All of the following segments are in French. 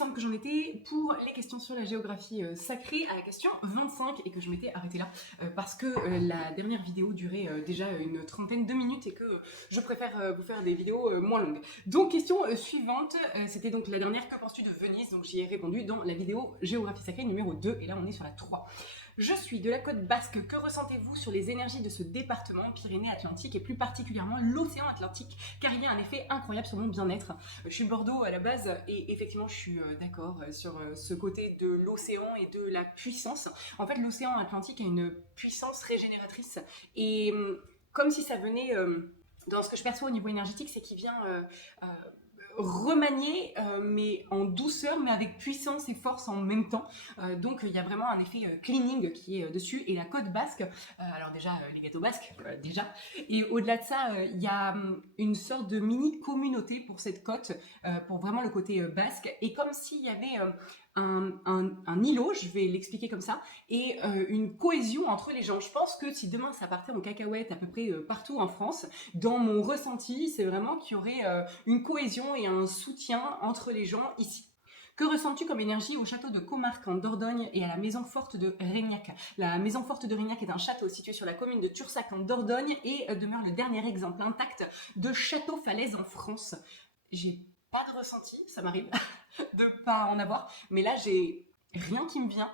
semble que j'en étais pour les questions sur la géographie sacrée à la question 25 et que je m'étais arrêtée là parce que la dernière vidéo durait déjà une trentaine de minutes et que je préfère vous faire des vidéos moins longues. Donc question suivante, c'était donc la dernière, que penses-tu de Venise? Donc j'y ai répondu dans la vidéo géographie sacrée numéro 2 et là on est sur la 3. Je suis de la côte basque, que ressentez-vous sur les énergies de ce département Pyrénées-Atlantiques et plus particulièrement l'océan Atlantique, car il y a un effet incroyable sur mon bien-être. Je suis Bordeaux à la base et effectivement je suis d'accord sur ce côté de l'océan et de la puissance. En fait l'océan Atlantique a une puissance régénératrice et comme si ça venait, dans ce que je perçois au niveau énergétique, c'est qu'il vient remanié mais en douceur mais avec puissance et force en même temps, donc il y a vraiment un effet cleaning qui est dessus. Et la côte basque, alors déjà les gâteaux basques déjà, et au-delà de ça il y a une sorte de mini communauté pour cette côte, pour vraiment le côté basque, et comme s'il y avait un îlot, je vais l'expliquer comme ça, et une cohésion entre les gens. Je pense que si demain ça partait en cacahuète à peu près partout en France, dans mon ressenti, c'est vraiment qu'il y aurait une cohésion et un soutien entre les gens ici. Que ressens-tu comme énergie au château de Comarque en Dordogne et à la maison forte de Régnac? La maison forte de Régnac est un château situé sur la commune de Tursac en Dordogne et demeure le dernier exemple intact de château falaise en France. J'ai pas de ressenti, ça m'arrive de pas en avoir, mais là j'ai rien qui me vient.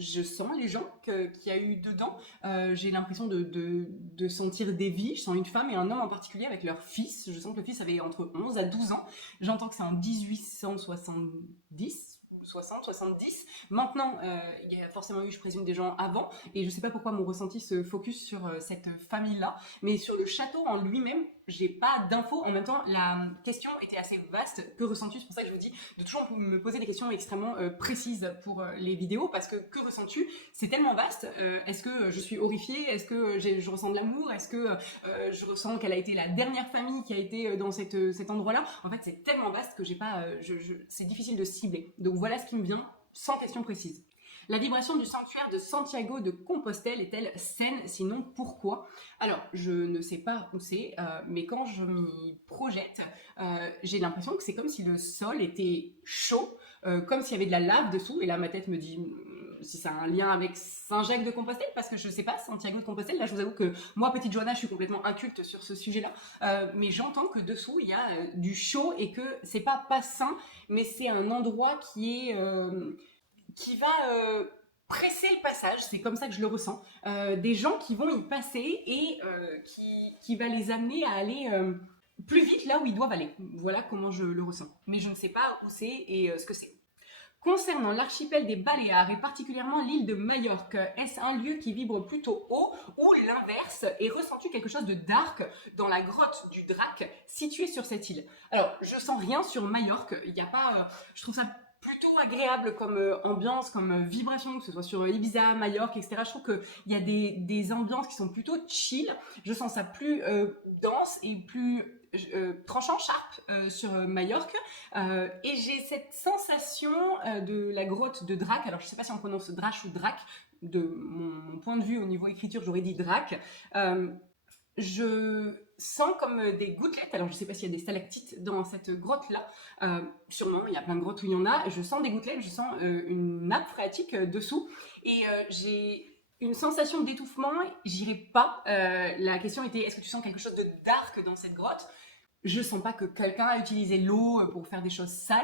Je sens les gens qu'il y a eu dedans. J'ai l'impression de sentir des vies. Je sens une femme et un homme en particulier avec leur fils. Je sens que le fils avait entre 11 à 12 ans. J'entends que c'est en 1870. 60, 70. Maintenant, il y a forcément eu, je présume, des gens avant, et je sais pas pourquoi mon ressenti se focus sur cette famille-là, mais sur le château en lui-même, j'ai pas d'infos. En même temps, la question était assez vaste. Que ressens-tu? C'est pour ça que je vous dis de toujours me poser des questions extrêmement précises pour les vidéos, parce que ressens-tu? C'est tellement vaste. Est-ce que je suis horrifiée? Est-ce que je ressens de l'amour? Est-ce que je ressens qu'elle a été la dernière famille qui a été dans cet endroit-là? En fait, c'est tellement vaste que j'ai pas, c'est difficile de cibler. Donc voilà ce qui me vient, sans question précise. La vibration du sanctuaire de Santiago de Compostelle est-elle saine? Sinon, pourquoi? Alors, je ne sais pas où c'est, mais quand je m'y projette, j'ai l'impression que c'est comme si le sol était chaud, comme s'il y avait de la lave dessous. Et là, ma tête me dit si ça a un lien avec Saint-Jacques de Compostelle, parce que je sais pas, Santiago de Compostelle, là je vous avoue que moi, petite Johanna, je suis complètement inculte sur ce sujet-là, mais j'entends que dessous, il y a du chaud et que c'est pas sain, mais c'est un endroit qui va presser le passage, c'est comme ça que je le ressens, des gens qui vont y passer et qui va les amener à aller plus vite là où ils doivent aller. Voilà comment je le ressens. Mais je ne sais pas où c'est et ce que c'est. Concernant l'archipel des Baléares et particulièrement l'île de Majorque, est-ce un lieu qui vibre plutôt haut ou l'inverse? Et ressens-tu quelque chose de dark dans la grotte du Drac située sur cette île? Alors, je sens rien sur Majorque, il n'y a pas... je trouve ça plutôt agréable comme ambiance, comme vibration, que ce soit sur Ibiza, Majorque, etc. Je trouve qu'il y a des ambiances qui sont plutôt chill. Je sens ça plus dense et plus tranchant, sharp sur Majorque. Et j'ai cette sensation de la grotte de Drac. Alors je ne sais pas si on prononce Drache ou Drac. De mon point de vue au niveau écriture, j'aurais dit Drac. Je sens comme des gouttelettes. Alors je ne sais pas s'il y a des stalactites dans cette grotte-là. Sûrement, il y a plein de grottes où il y en a. Je sens des gouttelettes, je sens une nappe phréatique dessous. Et j'ai une sensation d'étouffement. J'irai pas. La question était, est-ce que tu sens quelque chose de dark dans cette grotte? Je sens pas que quelqu'un a utilisé l'eau pour faire des choses sales,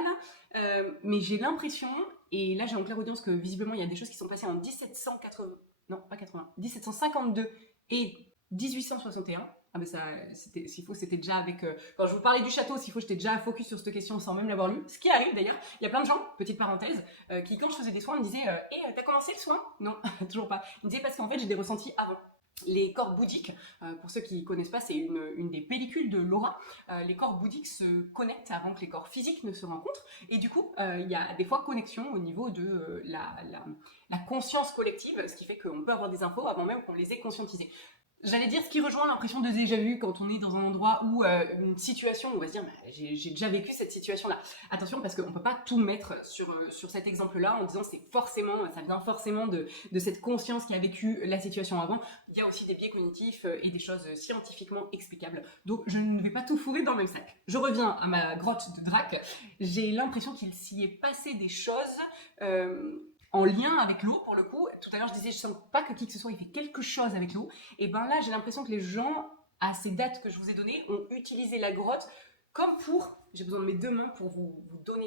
mais j'ai l'impression, et là j'ai en clairaudience que visiblement il y a des choses qui sont passées en 1752 et 1861. Ah mais ça, s'il faut, c'était déjà avec... quand je vous parlais du château, s'il faut, j'étais déjà focus sur cette question sans même l'avoir lu. Ce qui arrive d'ailleurs, il y a plein de gens, petite parenthèse, qui quand je faisais des soins me disaient « Eh, t'as commencé le soin ?» Non, toujours pas. Ils me disaient parce qu'en fait j'ai des ressentis avant. Les corps bouddhiques, pour ceux qui ne connaissent pas, c'est une des pellicules de l'aura. Les corps bouddhiques se connectent avant que les corps physiques ne se rencontrent. Et du coup, il y a des fois connexion au niveau de la conscience collective, ce qui fait qu'on peut avoir des infos avant même qu'on les ait conscientisées. J'allais dire ce qui rejoint l'impression de déjà vu quand on est dans un endroit où une situation où on va se dire bah, j'ai déjà vécu cette situation-là. Attention parce qu'on peut pas tout mettre sur cet exemple-là en disant ça vient forcément de cette conscience qui a vécu la situation avant. Il y a aussi des biais cognitifs et des choses scientifiquement explicables. Donc je ne vais pas tout fourrer dans le même sac. Je reviens à ma grotte de Drac. J'ai l'impression qu'il s'y est passé des choses. En lien avec l'eau pour le coup. Tout à l'heure je disais je sens pas que qui que ce soit il fait quelque chose avec l'eau, et ben là j'ai l'impression que les gens à ces dates que je vous ai données ont utilisé la grotte comme pour, j'ai besoin de mes deux mains pour vous donner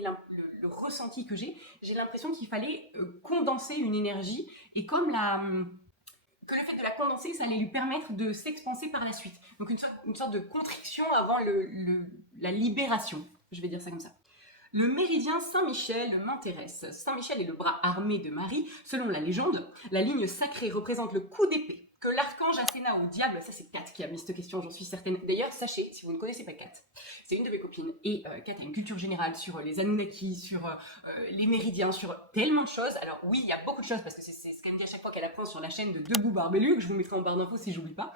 le ressenti que j'ai l'impression qu'il fallait condenser une énergie, et comme que le fait de la condenser, ça allait lui permettre de s'expanser par la suite. Donc une sorte de contriction avant la libération, je vais dire ça comme ça. Le méridien Saint-Michel m'intéresse. Saint-Michel est le bras armé de Marie. Selon la légende, la ligne sacrée représente le coup d'épée que l'archange Athéna au diable, ça c'est Kat qui a mis cette question, j'en suis certaine. D'ailleurs, sachez, si vous ne connaissez pas Kat, c'est une de mes copines, et Kat a une culture générale sur les Anunnaki, sur les méridiens, sur tellement de choses. Alors oui, il y a beaucoup de choses, parce que c'est ce qu'elle me dit à chaque fois qu'elle apprend sur la chaîne de Debout Barbelu, que je vous mettrai en barre d'infos si j'oublie pas.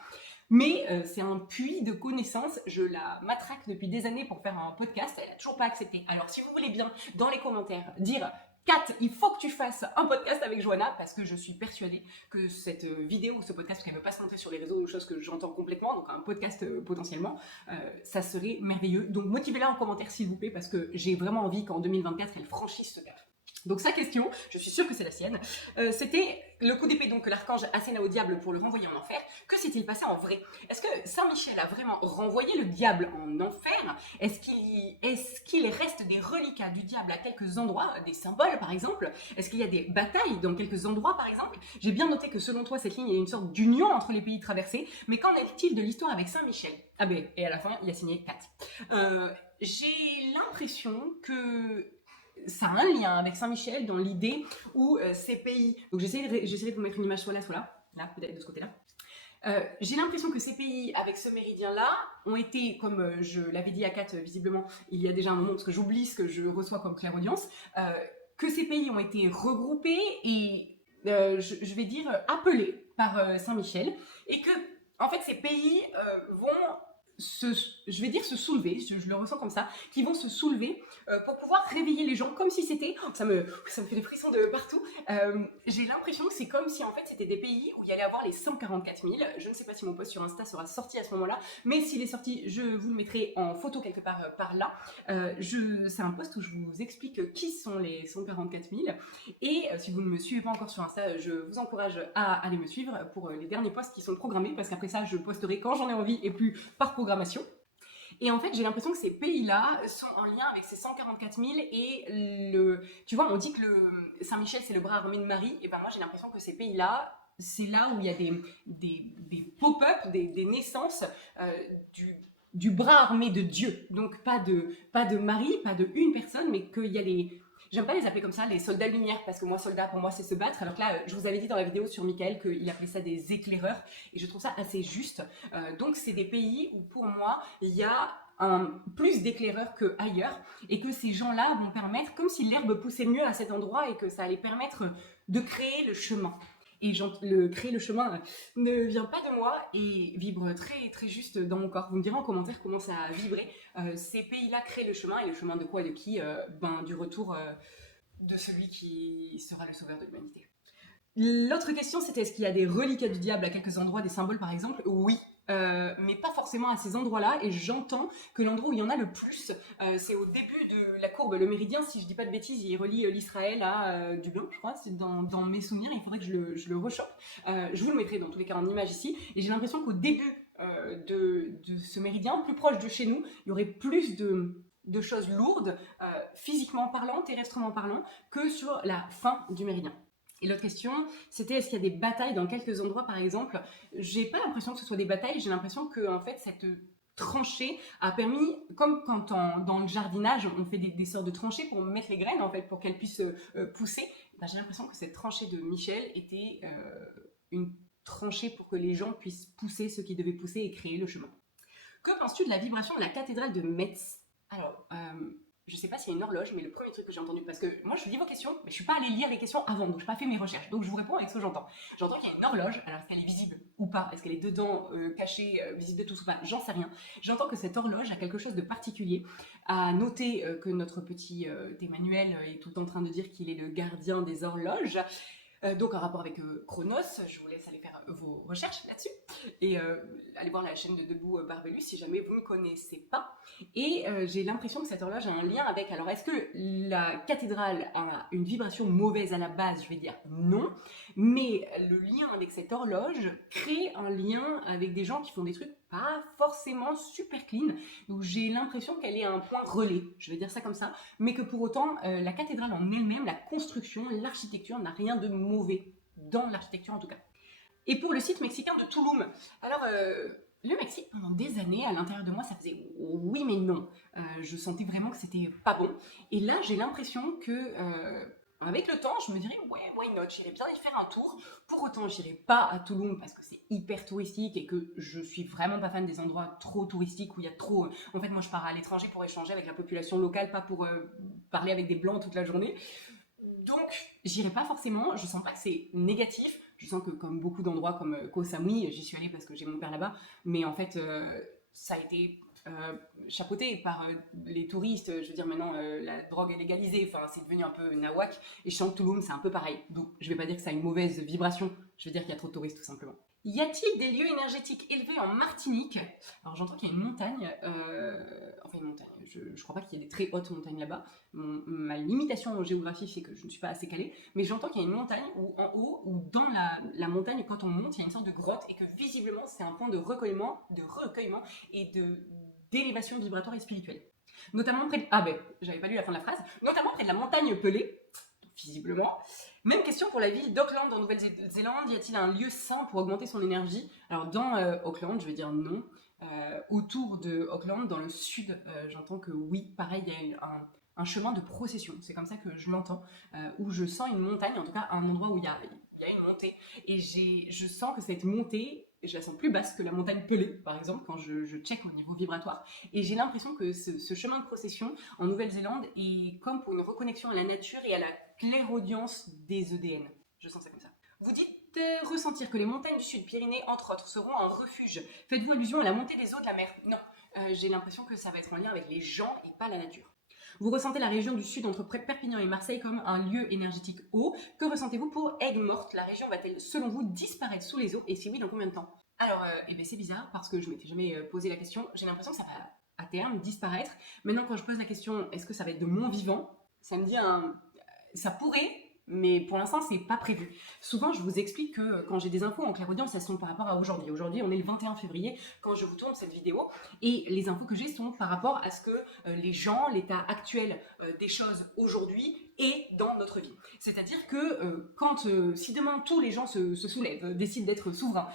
Mais c'est un puits de connaissances. Je la matraque depuis des années pour faire un podcast. Elle n'a toujours pas accepté. Alors, si vous voulez bien, dans les commentaires, dire Kat, il faut que tu fasses un podcast avec Johanna, parce que je suis persuadée que cette vidéo ou ce podcast, parce qu'elle ne veut pas se montrer sur les réseaux, chose que j'entends complètement, donc un podcast potentiellement, ça serait merveilleux. Donc motivez-la en commentaire s'il vous plaît, parce que j'ai vraiment envie qu'en 2024, elle franchisse ce cap. Donc sa question, je suis sûre que c'est la sienne, c'était le coup d'épée donc que l'archange Athéna au diable pour le renvoyer en enfer. Que s'est-il passé en vrai? Est-ce que Saint-Michel a vraiment renvoyé le diable en enfer? Est-ce qu'il reste des reliquats du diable à quelques endroits, des symboles par exemple? Est-ce qu'il y a des batailles dans quelques endroits par exemple? J'ai bien noté que selon toi cette ligne est une sorte d'union entre les pays traversés, mais qu'en est-il de l'histoire avec Saint-Michel? Ah ben, et à la fin il a signé 4. J'ai l'impression que ça a un lien avec Saint-Michel dans l'idée où ces pays... Donc j'essaierai de vous mettre une image soit là, peut-être de ce côté-là. J'ai l'impression que ces pays, avec ce méridien-là, ont été, comme je l'avais dit à Kat, visiblement, il y a déjà un moment, parce que j'oublie ce que je reçois comme clairaudience, que ces pays ont été regroupés et, je vais dire, appelés par Saint-Michel, et que, en fait, ces pays vont... je vais dire se soulever, je le ressens comme ça, qui vont se soulever pour pouvoir réveiller les gens, comme si c'était, ça me fait des frissons de partout, j'ai l'impression que c'est comme si en fait c'était des pays où il y allait avoir les 144 000, je ne sais pas si mon post sur Insta sera sorti à ce moment-là, mais s'il est sorti, je vous le mettrai en photo quelque part par là, c'est un post où je vous explique qui sont les 144 000, et si vous ne me suivez pas encore sur Insta, je vous encourage à aller me suivre pour les derniers posts qui sont programmés, parce qu'après ça je posterai quand j'en ai envie et plus par programmation. Et en fait, j'ai l'impression que ces pays-là sont en lien avec ces 144 000 et tu vois, on dit que le Saint-Michel, c'est le bras armé de Marie. Et ben moi, j'ai l'impression que ces pays-là, c'est là où il y a des pop-up, des naissances du bras armé de Dieu. Donc pas de Marie, pas de une personne, mais qu'il y a les... J'aime pas les appeler comme ça, les soldats de lumière, parce que moi, soldat, pour moi, c'est se battre. Alors que là, je vous avais dit dans la vidéo sur Michael qu'il appelait ça des éclaireurs, et je trouve ça assez juste. Donc, c'est des pays où, pour moi, il y a plus d'éclaireurs qu'ailleurs, et que ces gens-là vont permettre, comme si l'herbe poussait mieux à cet endroit, et que ça allait permettre de créer le chemin. Et créer le chemin ne vient pas de moi et vibre très très juste dans mon corps. Vous me direz en commentaire comment ça a vibré. Ces pays-là créent le chemin, et le chemin de quoi et de qui? Du retour de celui qui sera le sauveur de l'humanité. L'autre question, c'était est-ce qu'il y a des reliquats du diable à quelques endroits, des symboles par exemple? Oui. Mais pas forcément à ces endroits-là, et j'entends que l'endroit où il y en a le plus, c'est au début de la courbe, le méridien, si je dis pas de bêtises, il relie l'Israël à Dublin, je crois, c'est dans mes souvenirs, il faudrait que je le rechoppe. Je vous le mettrai dans tous les cas en image ici, et j'ai l'impression qu'au début de ce méridien, plus proche de chez nous, il y aurait plus de choses lourdes, physiquement parlant, terrestrement parlant, que sur la fin du méridien. Et l'autre question, c'était est-ce qu'il y a des batailles dans quelques endroits, par exemple? J'ai pas l'impression que ce soit des batailles, j'ai l'impression que en fait cette tranchée a permis, comme quand dans le jardinage, on fait des sortes de tranchées pour mettre les graines, en fait, pour qu'elles puissent pousser. Ben, j'ai l'impression que cette tranchée de Michel était une tranchée pour que les gens puissent pousser ce qui devait pousser et créer le chemin. Que penses-tu de la vibration de la cathédrale de Metz? Alors, je sais pas s'il y a une horloge, mais le premier truc que j'ai entendu, parce que moi je lis vos questions, mais je suis pas allée lire les questions avant, donc je n'ai pas fait mes recherches, donc je vous réponds avec ce que j'entends. J'entends qu'il y a une horloge, alors est-ce qu'elle est visible ou pas? Est-ce qu'elle est dedans, cachée, visible de tous ou pas? J'en sais rien. J'entends que cette horloge a quelque chose de particulier. À noter que notre petit Emmanuel est tout en train de dire qu'il est le gardien des horloges. Donc en rapport avec Chronos, je vous laisse aller faire vos recherches là-dessus et aller voir la chaîne de Debout Barbelu si jamais vous ne connaissez pas. Et j'ai l'impression que cette horloge a un lien avec... Alors est-ce que la cathédrale a une vibration mauvaise à la base? Je vais dire non, mais le lien avec cette horloge crée un lien avec des gens qui font des trucs pas forcément super clean. Donc j'ai l'impression qu'elle est un point relais, je vais dire ça comme ça, mais que pour autant, la cathédrale en elle-même, la construction, l'architecture n'a rien de mauvais, dans l'architecture en tout cas. Et pour le site mexicain de Tulum, alors le Mexique, pendant des années, à l'intérieur de moi, ça faisait oui mais non. Je sentais vraiment que c'était pas bon. Et là, j'ai l'impression que... avec le temps, je me dirais, ouais, why not, j'irais bien y faire un tour. Pour autant, j'irai pas à Tulum parce que c'est hyper touristique et que je suis vraiment pas fan des endroits trop touristiques où il y a trop... En fait, moi, je pars à l'étranger pour échanger avec la population locale, pas pour parler avec des blancs toute la journée. Donc, j'irai pas forcément. Je sens pas que c'est négatif. Je sens que comme beaucoup d'endroits comme Koh Samui, j'y suis allée parce que j'ai mon père là-bas, mais en fait, ça a été... chapeauté par les touristes. Je veux dire, maintenant la drogue est légalisée, enfin c'est devenu un peu nawak, et je sens que Tulum c'est un peu pareil, donc je vais pas dire que ça a une mauvaise vibration, je vais dire qu'il y a trop de touristes tout simplement. Y a-t-il des lieux énergétiques élevés en Martinique? Alors j'entends qu'il y a une montagne, enfin une montagne, je crois pas qu'il y ait des très hautes montagnes là-bas. Ma limitation en géographie fait que je ne suis pas assez calée, mais j'entends qu'il y a une montagne où en haut, ou dans la montagne, quand on monte, il y a une sorte de grotte, et que visiblement c'est un point de recueillement et d'élévation vibratoire et spirituelle. Notamment près de... Ah ben, j'avais pas lu la fin de la phrase. Notamment près de la montagne Pelée, visiblement. Même question pour la ville d'Auckland en Nouvelle-Zélande. Y a-t-il un lieu sain pour augmenter son énergie? Alors dans Auckland, je vais dire non. Autour de Auckland, dans le sud, j'entends que oui. Pareil, il y a un chemin de procession. C'est comme ça que je l'entends. Où je sens une montagne, en tout cas un endroit où il y a une montée. Et je sens que cette montée... je la sens plus basse que la montagne Pelée, par exemple, quand je check au niveau vibratoire. Et j'ai l'impression que ce chemin de procession en Nouvelle-Zélande est comme pour une reconnexion à la nature et à la clairaudience des EDN. Je sens ça comme ça. Vous dites ressentir que les montagnes du Sud, Pyrénées, entre autres, seront un refuge. Faites-vous allusion à la montée des eaux de la mer? Non, j'ai l'impression que ça va être en lien avec les gens et pas la nature. Vous ressentez la région du sud entre Perpignan et Marseille comme un lieu énergétique haut. Que ressentez-vous pour Aigues-Mortes? La région va-t-elle, selon vous, disparaître sous les eaux? Et si oui, dans combien de temps? Alors, c'est bizarre parce que je m'étais jamais posé la question. J'ai l'impression que ça va à terme disparaître. Maintenant, quand je pose la question, est-ce que ça va être de mon vivant? Ça me dit ça pourrait, mais pour l'instant, c'est pas prévu. Souvent, je vous explique que quand j'ai des infos en clairaudience, elles sont par rapport à aujourd'hui. Aujourd'hui, on est le 21 février quand je vous tourne cette vidéo, et les infos que j'ai sont par rapport à ce que les gens, l'état actuel des choses aujourd'hui et dans notre vie. C'est-à-dire que si demain tous les gens se soulèvent, décident d'être souverains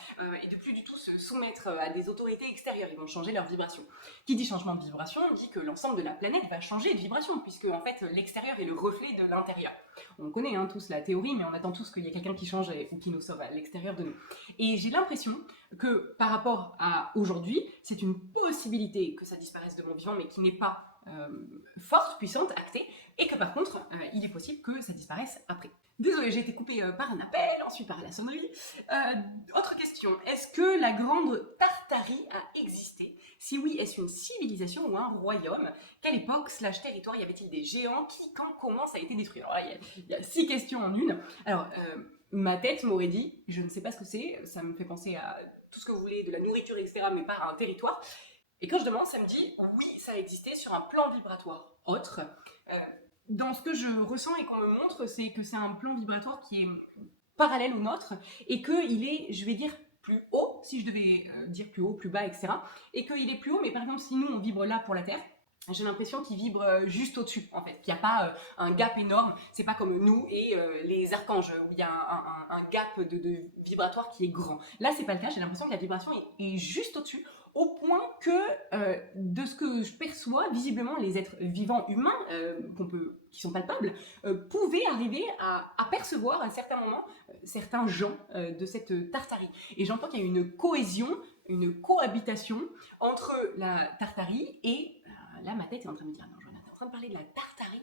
et de plus du tout se soumettre à des autorités extérieures, ils vont changer leur vibration. Qui dit changement de vibration dit que l'ensemble de la planète va changer de vibration, puisque en fait l'extérieur est le reflet de l'intérieur. On connaît tous la théorie, mais on attend tous qu'il y ait quelqu'un qui change ou qui nous sauve à l'extérieur de nous. Et j'ai l'impression que par rapport à aujourd'hui, c'est une possibilité que ça disparaisse de mon vivant, mais qui n'est pas forte, puissante, actée, et que par contre, il est possible que ça disparaisse après. Désolée, j'ai été coupée par un appel, ensuite par la sonnerie. Autre question, est-ce que la Grande Tartarie a existé? Si oui, est-ce une civilisation ou un royaume? Quelle époque / territoire? Y avait-il des géants? Qui, quand, comment ça a été détruit? Alors là, il y a 6 questions en une. Alors, ma tête m'aurait dit, je ne sais pas ce que c'est, ça me fait penser à tout ce que vous voulez, de la nourriture, etc., mais pas à un territoire. Et quand je demande, ça me dit, oui, ça a existé sur un plan vibratoire autre. Dans ce que je ressens et qu'on me montre, c'est que c'est un plan vibratoire qui est parallèle au nôtre, et qu'il est, je vais dire, plus haut, si je devais dire plus haut, plus bas, etc. Et qu'il est plus haut, mais par exemple, si nous, on vibre là pour la Terre, j'ai l'impression qu'il vibre juste au-dessus, en fait, qu'il n'y a pas un gap énorme. C'est pas comme nous et les archanges, où il y a un gap de vibratoire qui est grand. Là, c'est pas le cas, j'ai l'impression que la vibration est juste au-dessus, au point que, de ce que je perçois, visiblement, les êtres vivants humains, qui sont palpables, pouvaient arriver à percevoir à certains moments certains gens de cette Tartarie. Et j'entends qu'il y a une cohésion, une cohabitation entre la Tartarie et... là, ma tête est en train de me dire, non, Joanna, t'es en train de parler de la Tartarie?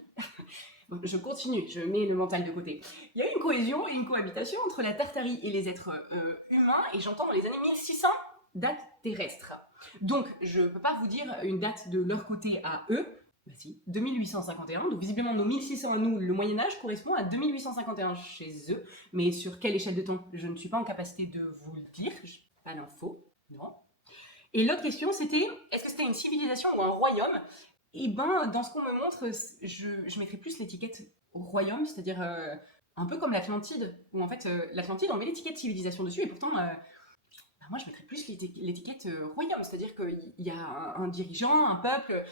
Je continue, je mets le mental de côté. Il y a une cohésion et une cohabitation entre la Tartarie et les êtres humains, et j'entends dans les années 1600, date terrestre. Donc, je ne peux pas vous dire une date de leur côté à eux, bah si, 2851, donc visiblement nos 1600 à nous, le Moyen-Âge correspond à 2851 chez eux, mais sur quelle échelle de temps, je ne suis pas en capacité de vous le dire, je n'ai pas l'info, non. Et l'autre question, c'était, est-ce que c'était une civilisation ou un royaume? Et ben, dans ce qu'on me montre, je mettrais plus l'étiquette royaume, c'est-à-dire un peu comme l'Atlantide, où en fait, l'Atlantide, on met l'étiquette civilisation dessus, et pourtant, moi, je mettrais plus l'étiquette royaume, c'est-à-dire qu'il y a dirigeant, un peuple.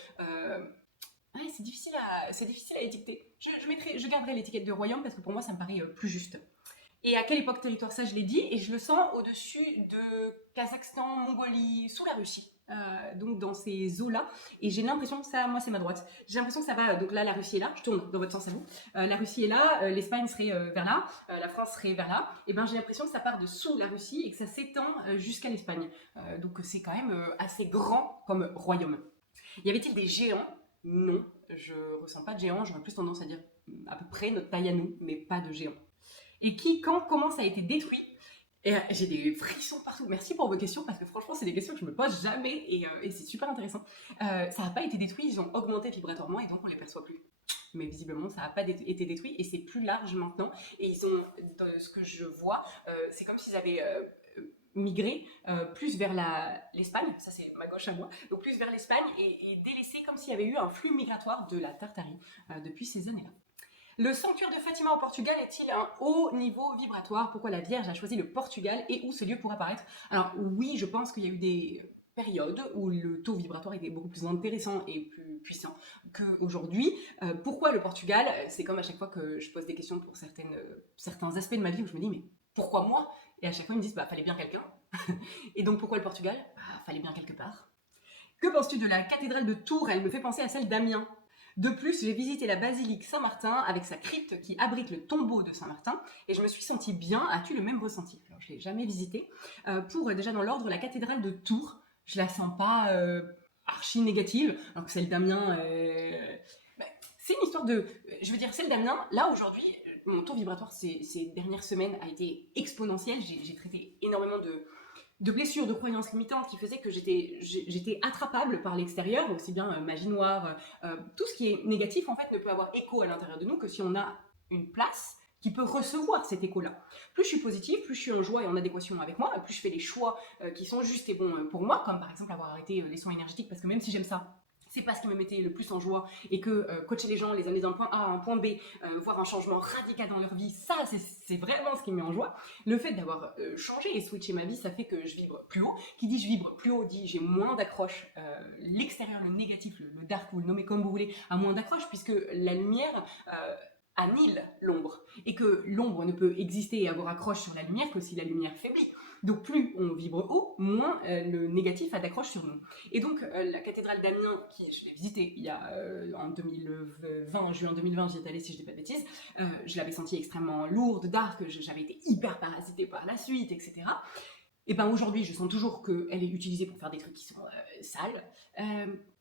Ouais, c'est difficile à étiqueter. Je garderai l'étiquette de royaume parce que pour moi, ça me paraît plus juste. Et à quelle époque territoire, ça je l'ai dit, et je le sens au-dessus de Kazakhstan, Mongolie, sous la Russie. Donc dans ces eaux-là, et j'ai l'impression que ça, moi c'est ma droite, j'ai l'impression que ça va, donc là la Russie est là, je tourne dans votre sens à vous, la Russie est là, l'Espagne serait vers là, la France serait vers là, et ben j'ai l'impression que ça part de sous la Russie et que ça s'étend jusqu'à l'Espagne. Donc c'est quand même assez grand comme royaume. Y avait-il des géants? Non, je ressens pas de géants, j'aurais plus tendance à dire à peu près notre taille à nous, mais pas de géants. Et qui, quand, comment ça a été détruit? Et j'ai des frissons partout. Merci pour vos questions, parce que franchement, c'est des questions que je me pose jamais, et c'est super intéressant. Ça n'a pas été détruit, ils ont augmenté vibratoirement, et donc on ne les perçoit plus. Mais visiblement, ça n'a pas été détruit, et c'est plus large maintenant. Et ils ont, dans ce que je vois, c'est comme s'ils avaient migré plus vers l'Espagne, ça c'est ma gauche à moi, donc plus vers l'Espagne, et délaissé comme s'il y avait eu un flux migratoire de la Tartarie depuis ces années-là. Le sanctuaire de Fatima au Portugal est-il un haut niveau vibratoire? Pourquoi la Vierge a choisi le Portugal et où ce lieu pourra apparaître? Alors oui, je pense qu'il y a eu des périodes où le taux vibratoire était beaucoup plus intéressant et plus puissant qu'aujourd'hui. Pourquoi le Portugal? C'est comme à chaque fois que je pose des questions pour certains aspects de ma vie où je me dis mais pourquoi moi? Et à chaque fois ils me disent bah fallait bien quelqu'un. Et donc pourquoi le Portugal? Bah fallait bien quelque part. Que penses-tu de la cathédrale de Tours? Elle me fait penser à celle d'Amiens. De plus, j'ai visité la basilique Saint-Martin avec sa crypte qui abrite le tombeau de Saint-Martin et je me suis sentie bien. As-tu le même ressenti? Alors, je ne l'ai jamais visité. Pour déjà dans l'ordre, la cathédrale de Tours, je la sens pas archi négative, alors que celle d'Amiens, c'est une histoire de... Je veux dire, celle d'Amiens, là aujourd'hui, mon taux vibratoire ces dernières semaines a été exponentiel. J'ai traité énormément de blessures, de croyances limitantes qui faisaient que j'étais attrapable par l'extérieur, aussi bien magie noire, tout ce qui est négatif en fait ne peut avoir écho à l'intérieur de nous que si on a une place qui peut recevoir cet écho-là. Plus je suis positive, plus je suis en joie et en adéquation avec moi, plus je fais des choix qui sont justes et bons pour moi, comme par exemple avoir arrêté les soins énergétiques, parce que même si j'aime ça, c'est pas ce qui me mettait le plus en joie, et que coacher les gens, les amener d'un point A à un point B, voir un changement radical dans leur vie, ça c'est vraiment ce qui me met en joie. Le fait d'avoir changé et switché ma vie, ça fait que je vibre plus haut. Qui dit je vibre plus haut dit j'ai moins d'accroche. L'extérieur, le négatif, le dark, vous le nommez comme vous voulez, a moins d'accroche, puisque la lumière annihile l'ombre, et que l'ombre ne peut exister et avoir accroche sur la lumière que si la lumière faiblit. Donc plus on vibre haut, moins le négatif a d'accroche sur nous. Et donc la cathédrale d'Amiens, qui je l'ai visitée il y a en 2020, en juin 2020, j'y étais allée si je dis pas de bêtises, je l'avais sentie extrêmement lourde, dark, j'avais été hyper parasitée par la suite, etc. Et ben aujourd'hui, je sens toujours qu'elle est utilisée pour faire des trucs qui sont sales.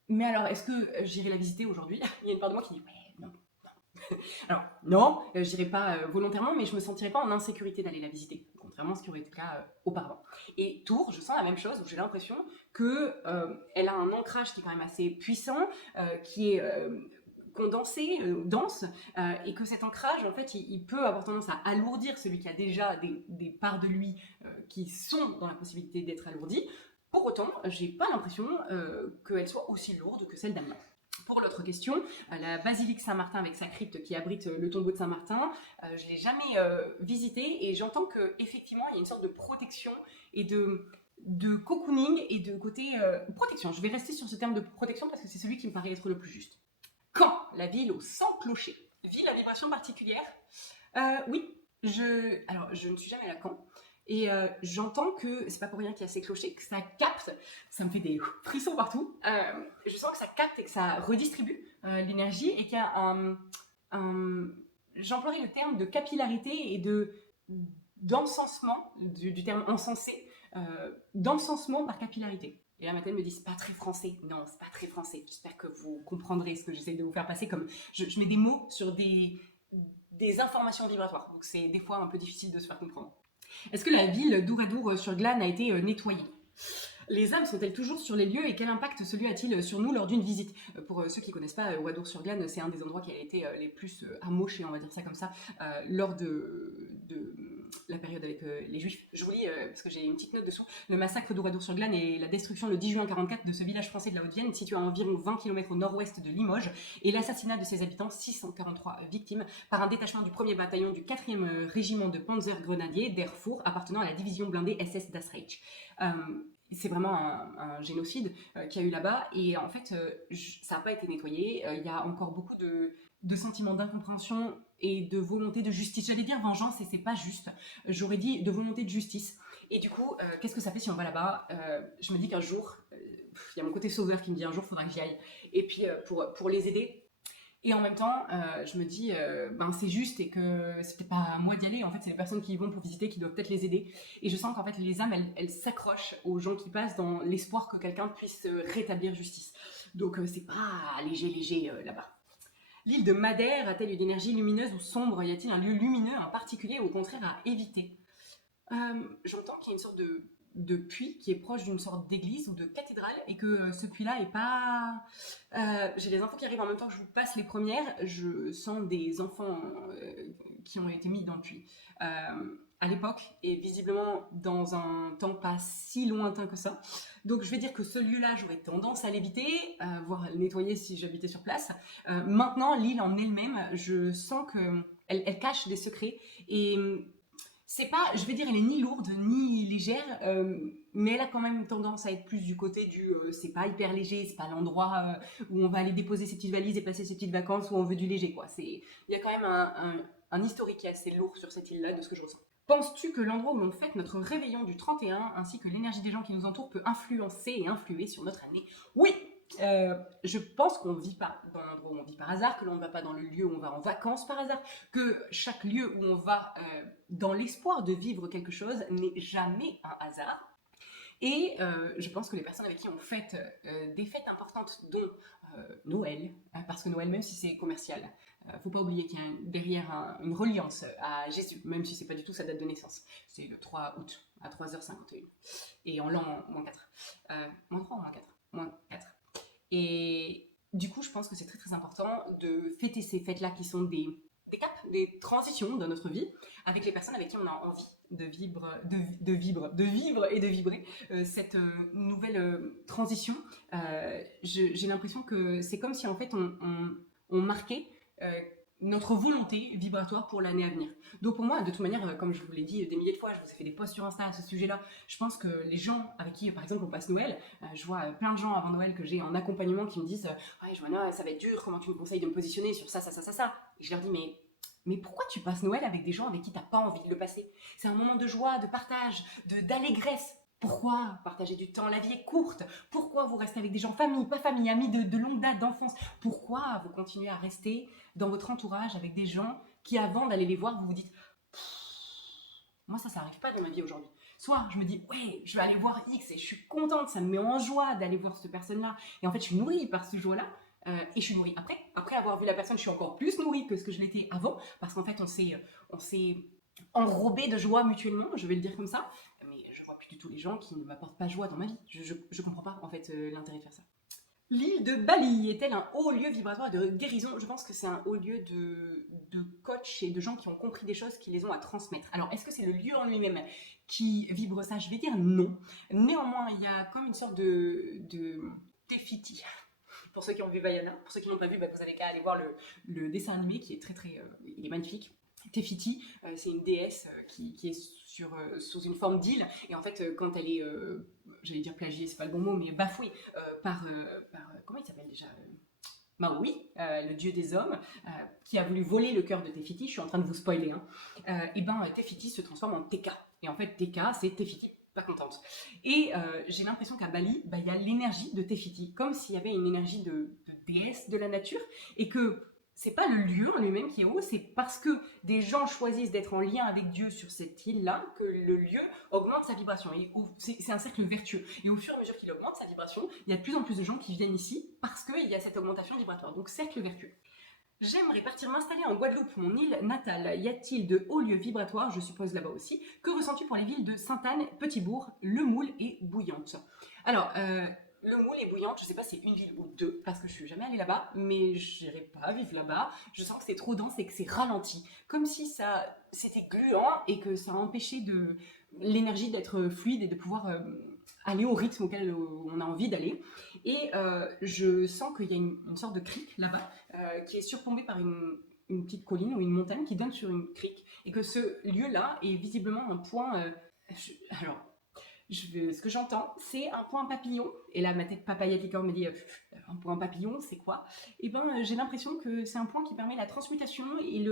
Mais alors, est-ce que j'irai la visiter aujourd'hui? Il y a une part de moi qui dit ouais, non. Alors, non, je n'irai pas volontairement, mais je me sentirais pas en insécurité d'aller la visiter, contrairement à ce qui aurait été le cas auparavant. Et Tours, je sens la même chose, où j'ai l'impression qu'elle a un ancrage qui est quand même assez puissant, qui est condensé, dense, et que cet ancrage, en fait, il peut avoir tendance à alourdir celui qui a déjà des parts de lui qui sont dans la possibilité d'être alourdies. Pour autant, j'ai pas l'impression qu'elle soit aussi lourde que celle d'Amiens. Pour l'autre question, la basilique Saint-Martin avec sa crypte qui abrite le tombeau de Saint-Martin, je ne l'ai jamais visité, et j'entends qu'effectivement il y a une sorte de protection et de cocooning et de côté protection. Je vais rester sur ce terme de protection parce que c'est celui qui me paraît être le plus juste. Caen, la ville aux 100 clochers, ville à vibration particulière. Oui, alors je ne suis jamais à Caen. Et j'entends que c'est pas pour rien qu'il y a ces clochers, que ça capte, ça me fait des frissons partout. Je sens que ça capte et que ça redistribue l'énergie, et qu'il y a j'emploierais le terme de capillarité et d'encensement, du terme encensé, d'encensement par capillarité. Et là, Mathilde me dit, c'est pas très français. Non, c'est pas très français. J'espère que vous comprendrez ce que j'essaie de vous faire passer. Comme je mets des mots sur des informations vibratoires. Donc, c'est des fois un peu difficile de se faire comprendre. Est-ce que la ville d'Ouradour-sur-Glane a été nettoyée? Les âmes sont-elles toujours sur les lieux et quel impact ce lieu a-t-il sur nous lors d'une visite? Pour ceux qui ne connaissent pas, Ouadour-sur-Glane, c'est un des endroits qui a été les plus amochés, on va dire ça comme ça, lors de la période avec les Juifs. Je vous lis, parce que j'ai une petite note dessous, le massacre d'Ouradour-sur-Glane et la destruction le 10 juin 1944 de ce village français de la Haute-Vienne, situé à environ 20 km au nord-ouest de Limoges, et l'assassinat de ses habitants, 643 victimes, par un détachement du 1er bataillon du 4e régiment de Panzer-Grenadiers d'Erfurt, appartenant à la division blindée SS Das Reich. C'est vraiment un génocide qu'il y a eu là-bas et en fait ça n'a pas été nettoyé, il y a encore beaucoup de sentiments d'incompréhension et de volonté de justice. J'allais dire vengeance et c'est pas juste, j'aurais dit de volonté de justice. Et du coup, qu'est-ce que ça fait si on va là-bas? Je me dis qu'un jour, il y a mon côté sauveur qui me dit un jour il faudra que j'y aille. Et puis pour les aider. Et en même temps, je me dis, c'est juste et que c'est peut-être pas à moi d'y aller. En fait, c'est les personnes qui y vont pour visiter qui doivent peut-être les aider. Et je sens qu'en fait, les âmes, elles s'accrochent aux gens qui passent dans l'espoir que quelqu'un puisse rétablir justice. Donc, c'est pas léger là-bas. L'île de Madère a-t-elle une énergie lumineuse ou sombre? Y a-t-il un lieu lumineux en particulier ou au contraire à éviter? J'entends qu'il y a une sorte de puits qui est proche d'une sorte d'église ou de cathédrale et que ce puits-là est pas... j'ai les infos qui arrivent en même temps que je vous passe les premières. Je sens des enfants qui ont été mis dans le puits à l'époque et visiblement dans un temps pas si lointain que ça. Donc je vais dire que ce lieu-là, j'aurais tendance à l'éviter, voire à le nettoyer si j'habitais sur place. Maintenant, l'île en elle-même, je sens qu'elle cache des secrets et... c'est pas, je vais dire, elle est ni lourde ni légère, mais elle a quand même tendance à être plus du côté du c'est pas hyper léger, c'est pas l'endroit où on va aller déposer ses petites valises et passer ses petites vacances où on veut du léger, quoi. Il y a quand même un historique qui est assez lourd sur cette île-là de ce que je ressens. Penses-tu que l'endroit où l'on fête notre réveillon du 31 ainsi que l'énergie des gens qui nous entourent peut influencer et influer sur notre année? Oui! Je pense qu'on ne vit pas dans l'endroit où on vit par hasard, que l'on ne va pas dans le lieu où on va en vacances par hasard, que chaque lieu où on va dans l'espoir de vivre quelque chose n'est jamais un hasard. Et je pense que les personnes avec qui on fête des fêtes importantes, dont Noël, parce que Noël, même si c'est commercial, faut pas oublier qu'il y a derrière une reliance à Jésus, même si c'est pas du tout sa date de naissance. C'est le 3 août à 3h51. Et en l'an -4. -3 ou -4 -4. Et du coup, je pense que c'est très très important de fêter ces fêtes-là qui sont des caps, des transitions dans notre vie, avec les personnes avec qui on a envie de vivre et de vibrer cette nouvelle transition. J'ai l'impression que c'est comme si en fait on marquait notre volonté vibratoire pour l'année à venir. Donc pour moi, de toute manière, comme je vous l'ai dit des milliers de fois, je vous ai fait des posts sur Insta à ce sujet-là, je pense que les gens avec qui, par exemple, on passe Noël, je vois plein de gens avant Noël que j'ai en accompagnement qui me disent « Ouais, Joanna, ça va être dur, comment tu me conseilles de me positionner sur ça ?» Et je leur dis « Mais pourquoi tu passes Noël avec des gens avec qui tu n'as pas envie de le passer? C'est un moment de joie, de partage, d'allégresse. Pourquoi partager du temps? La vie est courte. Pourquoi vous restez avec des gens, famille, pas famille, amis de longue date, d'enfance? Pourquoi vous continuez à rester dans votre entourage avec des gens qui, avant d'aller les voir, vous vous dites « Moi, ça n'arrive pas dans ma vie aujourd'hui. » Soit je me dis « Ouais, je vais aller voir X et je suis contente, ça me met en joie d'aller voir cette personne-là. » Et en fait, je suis nourrie par ce joie-là. Et je suis nourrie après. Après avoir vu la personne, je suis encore plus nourrie que ce que je l'étais avant. Parce qu'en fait, on s'est enrobé de joie mutuellement, je vais le dire comme ça. Mais je vois plus du tout les gens qui ne m'apportent pas joie dans ma vie. Je comprends pas, en fait, l'intérêt de faire ça. L'île de Bali est-elle un haut lieu vibratoire de guérison? Je pense que c'est un haut lieu de coach et de gens qui ont compris des choses, qui les ont à transmettre. Alors, est-ce que c'est le lieu en lui-même qui vibre ça? Je vais dire non. Néanmoins, il y a comme une sorte de Tefiti. Pour ceux qui ont vu Vaiana, pour ceux qui n'ont pas vu, vous avez qu'à aller voir le dessin animé qui est très très, il est magnifique. Tefiti, c'est une déesse qui est sous une forme d'île, et en fait quand elle est, j'allais dire plagiée, c'est pas le bon mot, mais bafouée par comment il s'appelle déjà, Maui, le dieu des hommes, qui a voulu voler le cœur de Tefiti. Je suis en train de vous spoiler, hein. Et Tefiti se transforme en Teka, et en fait Teka c'est Tefiti pas contente. Et j'ai l'impression qu'à Bali, il y a l'énergie de Tefiti, comme s'il y avait une énergie de déesse de la nature, et que c'est pas le lieu en lui-même qui est haut, c'est parce que des gens choisissent d'être en lien avec Dieu sur cette île-là que le lieu augmente sa vibration. Et c'est un cercle vertueux. Et au fur et à mesure qu'il augmente sa vibration, il y a de plus en plus de gens qui viennent ici parce qu'il y a cette augmentation vibratoire. Donc cercle vertueux. J'aimerais partir m'installer en Guadeloupe, mon île natale. Y a-t-il de hauts lieux vibratoires, je suppose là-bas aussi? Que ressens-tu pour les villes de Sainte-Anne, Petit-Bourg, Le Moule et Bouillante? Alors, Le Moule et Bouillante, je sais pas si c'est une ville ou deux, parce que je suis jamais allée là-bas, mais j'irai pas vivre là-bas. Je sens que c'est trop dense et que c'est ralenti. Comme si ça c'était gluant et que ça empêchait l'énergie d'être fluide et de pouvoir aller au rythme auquel on a envie d'aller. Et je sens qu'il y a une sorte de crique là-bas qui est surplombée par une petite colline ou une montagne qui donne sur une crique. Et que ce lieu-là est visiblement un point... alors, ce que j'entends, c'est un point papillon. Et là, ma tête papayaticore me dit un point papillon, c'est quoi? Et ben, j'ai l'impression que c'est un point qui permet la transmutation et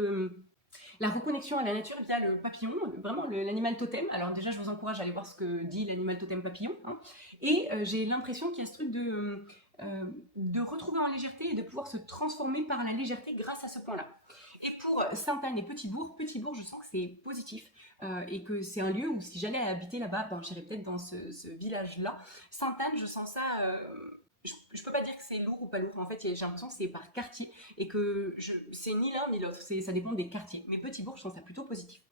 la reconnexion à la nature via le papillon, vraiment l'animal totem. Alors déjà, je vous encourage à aller voir ce que dit l'animal totem papillon. Hein. Et j'ai l'impression qu'il y a ce truc de retrouver en légèreté et de pouvoir se transformer par la légèreté grâce à ce point-là. Et pour Sainte-Anne et Petit-Bourg, je sens que c'est positif et que c'est un lieu où si j'allais habiter là-bas, ben, j'irais peut-être dans ce village-là. Sainte-Anne, je sens ça... je peux pas dire que c'est lourd ou pas lourd. En fait, j'ai l'impression que c'est par quartier et que c'est ni l'un ni l'autre. Ça dépend des quartiers. Mais Petit-Bourg, je sens ça plutôt positif.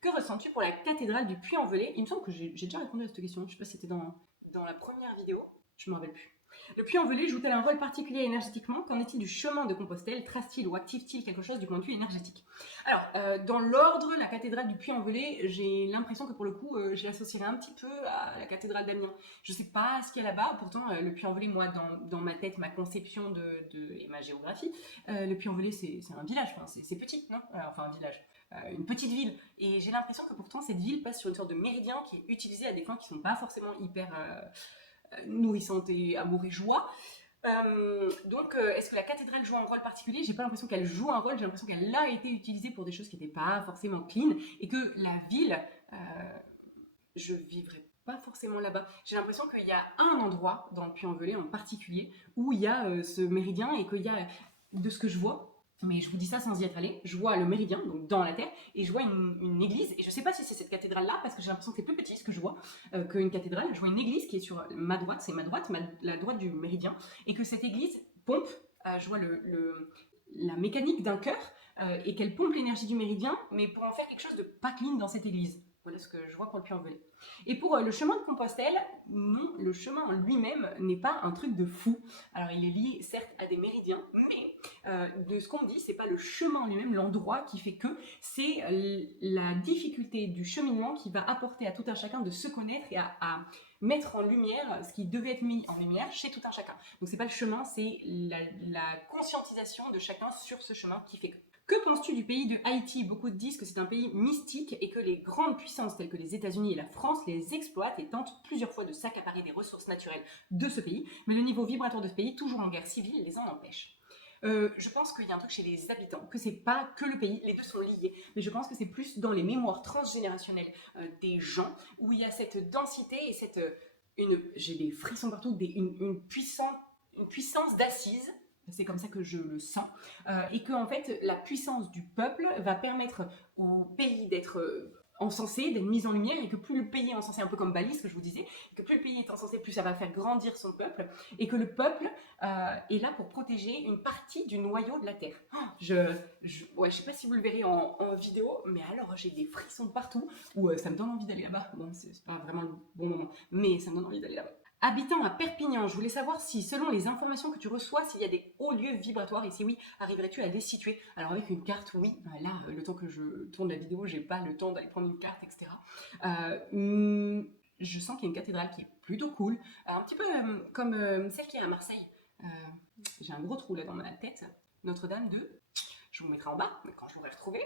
Que ressens-tu pour la cathédrale du Puy-en-Velay? Il me semble que j'ai déjà répondu à cette question. Je sais pas si c'était dans la première vidéo. Je me rappelle plus. Le Puy-en-Velay joue-t-elle un rôle particulier énergétiquement? Qu'en est-il du chemin de Compostelle? Trace-t-il ou active-t-il quelque chose du point de vue énergétique? Alors, dans l'ordre, la cathédrale du Puy-en-Velay, j'ai l'impression que pour le coup, je l'associerais un petit peu à la cathédrale d'Amiens. Je ne sais pas ce qu'il y a là-bas, pourtant le Puy-en-Velay, moi, dans ma tête, ma conception et ma géographie, le Puy-en-Velay, c'est un village, enfin, c'est petit, non? Enfin, un village. Une petite ville. Et j'ai l'impression que pourtant, cette ville passe sur une sorte de méridien qui est utilisé à des fins qui ne sont pas forcément hyper... nourrissante et amour et joie. Donc, est-ce que la cathédrale joue un rôle particulier? J'ai pas l'impression qu'elle joue un rôle, j'ai l'impression qu'elle a été utilisée pour des choses qui n'étaient pas forcément clean et que la ville, je vivrais pas forcément là-bas. J'ai l'impression qu'il y a un endroit dans le Puy-en-Velay en particulier où il y a ce méridien et qu'il y a, de ce que je vois, mais je vous dis ça sans y être allé, je vois le méridien, donc dans la terre, et je vois une église, et je sais pas si c'est cette cathédrale-là, parce que j'ai l'impression que c'est plus petit ce que je vois qu'une cathédrale. Je vois une église qui est sur ma droite, c'est ma droite, la droite du méridien, et que cette église pompe, je vois la mécanique d'un cœur, et qu'elle pompe l'énergie du méridien, mais pour en faire quelque chose de pas clean dans cette église. Voilà ce que je vois pour le Puy-en-Velay. Et pour le chemin de Compostelle, non, le chemin en lui-même n'est pas un truc de fou. Alors il est lié certes à des méridiens, mais de ce qu'on me dit, c'est pas le chemin en lui-même, l'endroit qui fait que, c'est la difficulté du cheminement qui va apporter à tout un chacun de se connaître et à mettre en lumière ce qui devait être mis en lumière chez tout un chacun. Donc c'est pas le chemin, c'est la conscientisation de chacun sur ce chemin qui fait que. Que penses-tu du pays de Haïti? Beaucoup disent que c'est un pays mystique et que les grandes puissances telles que les États-Unis et la France les exploitent et tentent plusieurs fois de s'accaparer des ressources naturelles de ce pays, mais le niveau vibratoire de ce pays, toujours en guerre civile, les en empêche. Je pense qu'il y a un truc chez les habitants, que c'est pas que le pays, les deux sont liés, mais je pense que c'est plus dans les mémoires transgénérationnelles des gens, où il y a cette densité et j'ai des frissons partout, une puissance d'assise. C'est comme ça que je le sens. Et que, en fait, la puissance du peuple va permettre au pays d'être encensé, d'être mis en lumière, et que plus le pays est encensé, un peu comme Bali, ce que je vous disais, que plus le pays est encensé, plus ça va faire grandir son peuple, et que le peuple est là pour protéger une partie du noyau de la Terre. Ouais, je sais pas si vous le verrez en vidéo, mais alors j'ai des frissons partout, où ça me donne envie d'aller là-bas. Bon, c'est pas vraiment le bon moment, mais ça me donne envie d'aller là-bas. Habitant à Perpignan, je voulais savoir si, selon les informations que tu reçois, s'il y a des hauts lieux vibratoires et si oui, arriverais-tu à les situer? Alors avec une carte, oui. Là, le temps que je tourne la vidéo, j'ai pas le temps d'aller prendre une carte, etc. Je sens qu'il y a une cathédrale qui est plutôt cool, un petit peu comme celle qui est à Marseille. J'ai un gros trou là dans ma tête. Notre-Dame de... Je vous mettrai en bas quand je l'aurai retrouvée.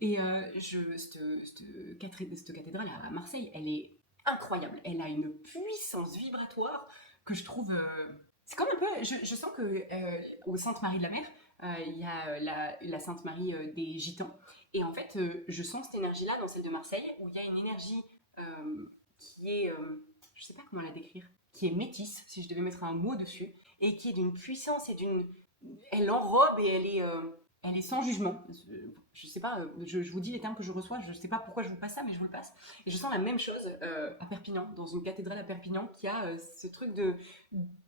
Et cette cathédrale à Marseille, elle est incroyable. Elle a une puissance vibratoire que je trouve... c'est comme un peu... Je sens que au Sainte-Marie de la Mer, il y a la Sainte-Marie des Gitans. Et en fait, je sens cette énergie-là dans celle de Marseille, où il y a une énergie qui est... je sais pas comment la décrire. Qui est métisse, si je devais mettre un mot dessus. Et qui est d'une puissance et d'une... Elle enrobe et elle est sans jugement. Je sais pas, je vous dis les termes que je reçois, je sais pas pourquoi je vous passe ça, mais je vous le passe. Et je sens la même chose à Perpignan, dans une cathédrale à Perpignan, qui a ce truc de,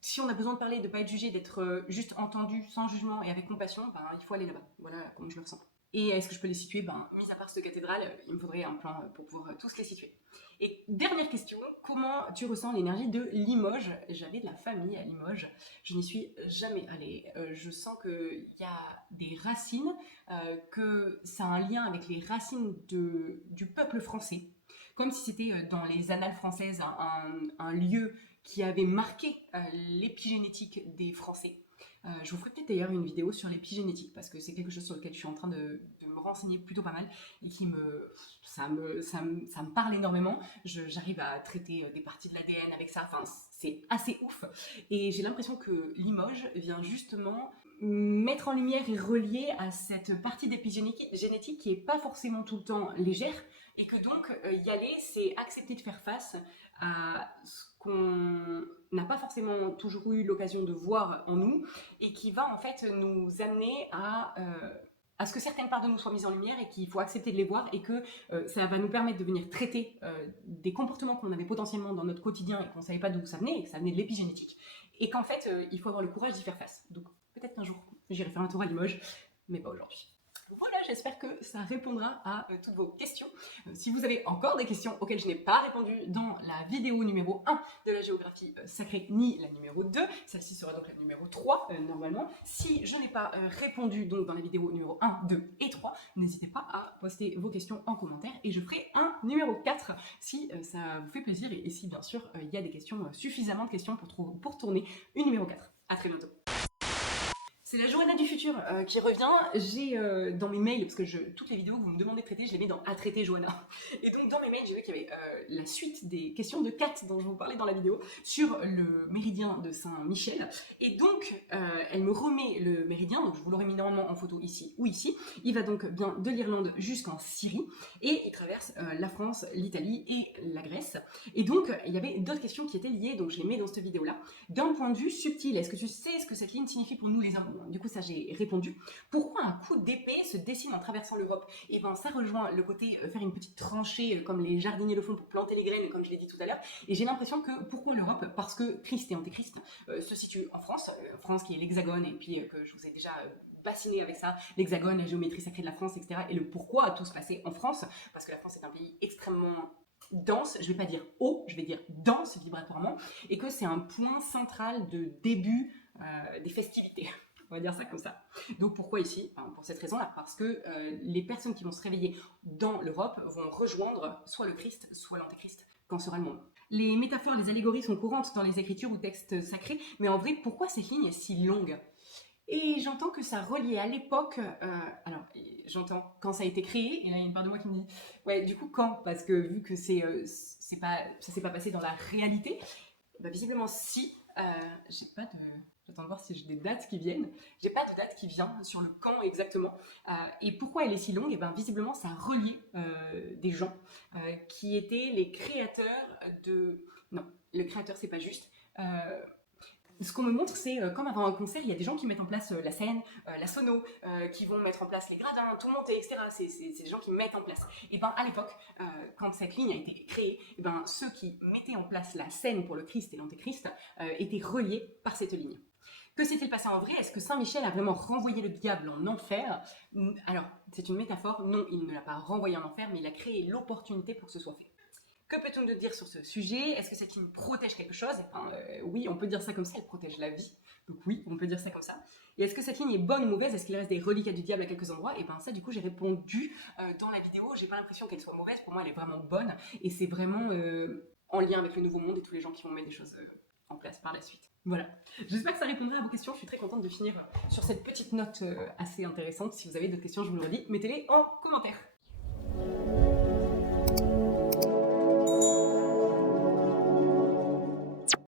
si on a besoin de parler, de pas être jugé, d'être juste entendu, sans jugement et avec compassion, ben, il faut aller là-bas. Voilà comment je le ressens. Et est-ce que je peux les situer? Ben, mis à part cette cathédrale, il me faudrait un plan pour pouvoir tous les situer. Et dernière question, comment tu ressens l'énergie de Limoges? J'avais de la famille à Limoges, je n'y suis jamais allée. Je sens qu'il y a des racines, que ça a un lien avec les racines du peuple français, comme si c'était dans les annales françaises un lieu qui avait marqué l'épigénétique des Français. Je vous ferai peut-être d'ailleurs une vidéo sur l'épigénétique parce que c'est quelque chose sur lequel je suis en train de me renseigner plutôt pas mal et qui ça me parle énormément. J'arrive à traiter des parties de l'ADN avec ça, enfin c'est assez ouf. Et j'ai l'impression que Limoges vient justement mettre en lumière et relier à cette partie d'épigénétique qui est pas forcément tout le temps légère et que donc y aller, c'est accepter de faire face à ce qu'on n'a pas forcément toujours eu l'occasion de voir en nous et qui va en fait nous amener à ce que certaines parts de nous soient mises en lumière et qu'il faut accepter de les voir et que ça va nous permettre de venir traiter des comportements qu'on avait potentiellement dans notre quotidien et qu'on ne savait pas d'où ça venait et que ça venait de l'épigénétique et qu'en fait il faut avoir le courage d'y faire face. Donc peut-être qu'un jour j'irai faire un tour à Limoges, mais pas aujourd'hui. Voilà, j'espère que ça répondra à toutes vos questions. Si vous avez encore des questions auxquelles je n'ai pas répondu dans la vidéo numéro 1 de la géographie sacrée, ni la numéro 2, celle-ci sera donc la numéro 3 normalement. Si je n'ai pas répondu donc dans la vidéo numéro 1, 2 et 3, n'hésitez pas à poster vos questions en commentaire et je ferai un numéro 4 si ça vous fait plaisir et si bien sûr il y a des questions, suffisamment de questions pour tourner une numéro 4. À très bientôt. C'est la Johanna du futur qui revient. J'ai dans mes mails, parce que toutes les vidéos que vous me demandez de traiter, je les mets dans à traiter Johanna. Et donc dans mes mails, j'ai vu qu'il y avait la suite des questions de Kat dont je vous parlais dans la vidéo sur le méridien de Saint-Michel. Et donc elle me remet le méridien, donc je vous l'aurais mis normalement en photo ici ou ici. Il va donc bien de l'Irlande jusqu'en Syrie et il traverse la France, l'Italie et la Grèce. Et donc il y avait d'autres questions qui étaient liées, donc je les mets dans cette vidéo-là. D'un point de vue subtil, est-ce que tu sais ce que cette ligne signifie pour nous les hommes? Du coup, ça j'ai répondu. Pourquoi un coup d'épée se dessine en traversant l'Europe? Et bien, ça rejoint le côté faire une petite tranchée comme les jardiniers le font pour planter les graines, comme je l'ai dit tout à l'heure. Et j'ai l'impression que pourquoi l'Europe? Parce que Christ et Antéchrist se situent en France, France qui est l'hexagone, et puis que je vous ai déjà bassiné avec ça, l'hexagone, la géométrie sacrée de la France, etc. Et le pourquoi tout se passait en France, parce que la France est un pays extrêmement dense, je vais pas dire haut, je vais dire dense vibratoirement, et que c'est un point central de début des festivités. On va dire ça comme ça. Donc pourquoi ici? Pour cette raison-là, parce que les personnes qui vont se réveiller dans l'Europe vont rejoindre soit le Christ, soit l'Antéchrist, quand sera le monde. Les métaphores, les allégories sont courantes dans les écritures ou textes sacrés, mais en vrai, pourquoi cette ligne est si longue? Et j'entends que ça reliait à l'époque, alors j'entends quand ça a été créé, et là il y a une part de moi qui me dit, ouais du coup quand? Parce que vu que ça s'est pas passé dans la réalité, bah, visiblement si, j'ai pas de... J'attends de voir si j'ai des dates qui viennent. J'ai pas de date qui vient sur le quand exactement. Et pourquoi elle est si longue? Et bien visiblement ça reliait des gens qui étaient les créateurs de... Non, le créateur c'est pas juste. Ce qu'on me montre, c'est comme avant un concert, il y a des gens qui mettent en place la scène, la sono, qui vont mettre en place les gradins, tout monter, etc. C'est des gens qui mettent en place. Et bien à l'époque, quand cette ligne a été créée, et ben ceux qui mettaient en place la scène pour le Christ et l'Antéchrist étaient reliés par cette ligne. Que s'est-il passé en vrai? Est-ce que Saint Michel a vraiment renvoyé le diable en enfer? Alors, c'est une métaphore. Non, il ne l'a pas renvoyé en enfer, mais il a créé l'opportunité pour que ce soit fait. Que peut-on nous dire sur ce sujet? Est-ce que cette ligne protège quelque chose? Oui, on peut dire ça comme ça, elle protège la vie. Donc oui, on peut dire ça comme ça. Et est-ce que cette ligne est bonne ou mauvaise? Est-ce qu'il reste des reliquats du diable à quelques endroits? Et bien ça, du coup, j'ai répondu dans la vidéo. J'ai pas l'impression qu'elle soit mauvaise. Pour moi, elle est vraiment bonne. Et c'est vraiment en lien avec le nouveau monde et tous les gens qui vont mettre des choses en place par la suite. Voilà. J'espère que ça répondra à vos questions. Je suis très contente de finir sur cette petite note assez intéressante. Si vous avez d'autres questions, je vous le redis, mettez-les en commentaire.